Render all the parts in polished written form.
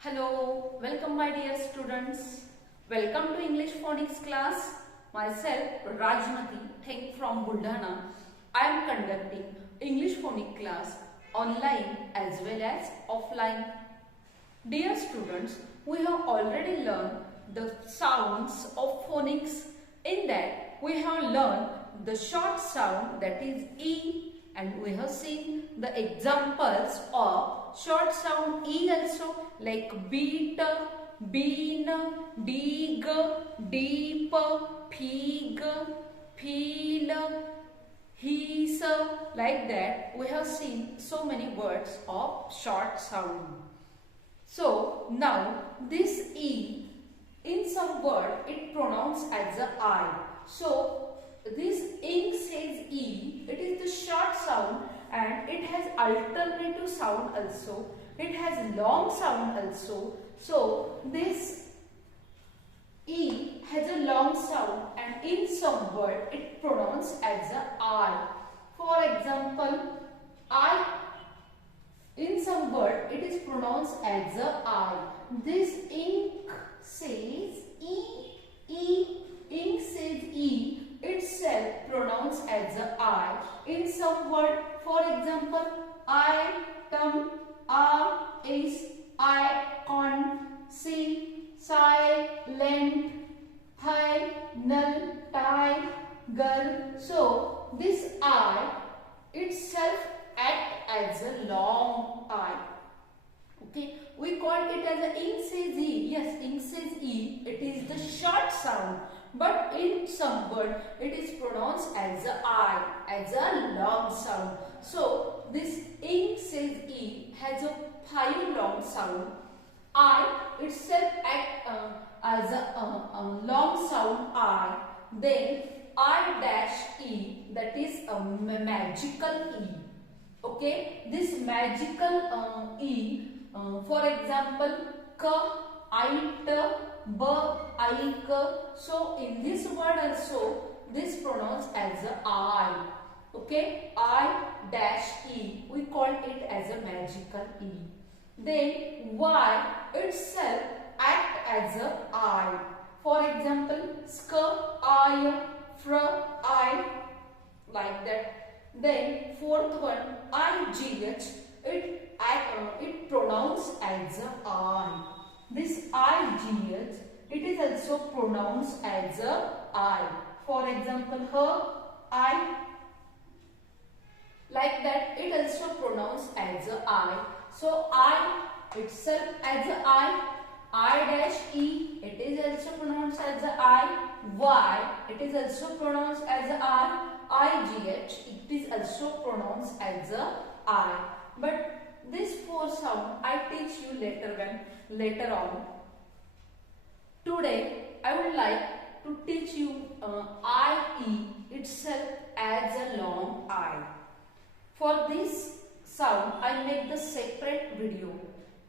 Hello, welcome my dear students. Welcome to English phonics class. Myself Rajmati Theng from Buldhana. I am conducting English phonics class online as well as offline. Dear students, we have already learned the sounds of phonics. In that we have learned the short sound, that is E, and we have seen the examples of short sound E also, like beat, bean, dig, deep, pig, peel, he's, like that. We have seen so many words of short sound. So now this E, in some word it pronounced as a I. So this ing says E, it is the short sound and it has alternative sound also. It has long sound also. So this E has a long sound and in some word it pronounced as a I. For example, I, in some word it is pronounced as a I. This ink says E, ink says E, itself pronounced as a I. In some word, for example, item, is, icon, see, silent, high, null, tiger. So this I itself act as a long I. Okay, we call it as a ing says E. Yes, ing says E. It is the short sound, but in some word it is pronounced as a I, as a long sound. So this ing says E has a 5 long sound. I itself act as a long sound I. Then I dash E, that is a magical E. Okay, this magical E. For example, it, ik. So in this word also, this pronounced as a I. Okay, I dash E. We call it as a magical E. Then Y itself act as a I. For example, sk, I, fr, I, like that. Then fourth one, IGH, it pronounced as a I. This IGH, it is also pronounced as a I. For example, her, I, like that, it also pronounced as a I. So I itself as a I dash E, it is also pronounced as a I. Y, it is also pronounced as a I. IGH, it is also pronounced as a I. But this 4 sound I teach you later on. Today I would like to teach you IE itself as a long I. For this sound I make the separate video.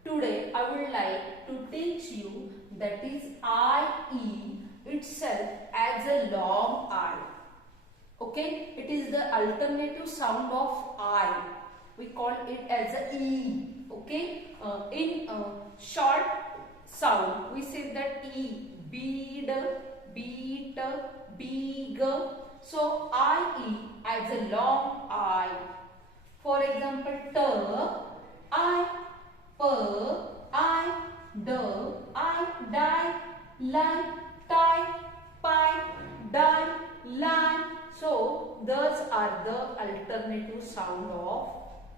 Today I would like to teach you, that is IE itself as a long I. Okay, it is the alternative sound of I. We call it as a E. Okay, in short sound we say that E, bead, beat, big. So IE as a long I. For example, t, I, p, I, d, I, die, line, tie, pie, die, line. So those are the alternative sound of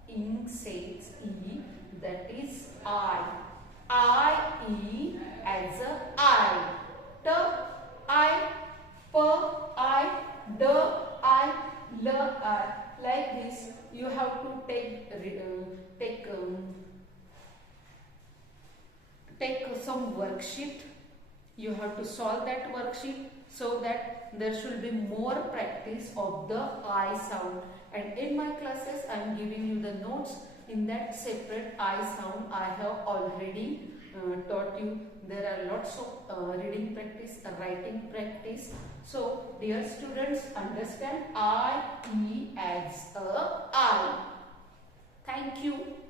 ing says E, that is I. I-E as a I. T, I, P, I, D, I, L, I. Like this, you have to take some worksheet. You have to solve that worksheet so that there should be more practice of the I sound. And in my classes I am giving you the notes. In that separate I sound I have already taught you. There are lots of reading practice, writing practice. So dear students, understand I, E as a I. Thank you.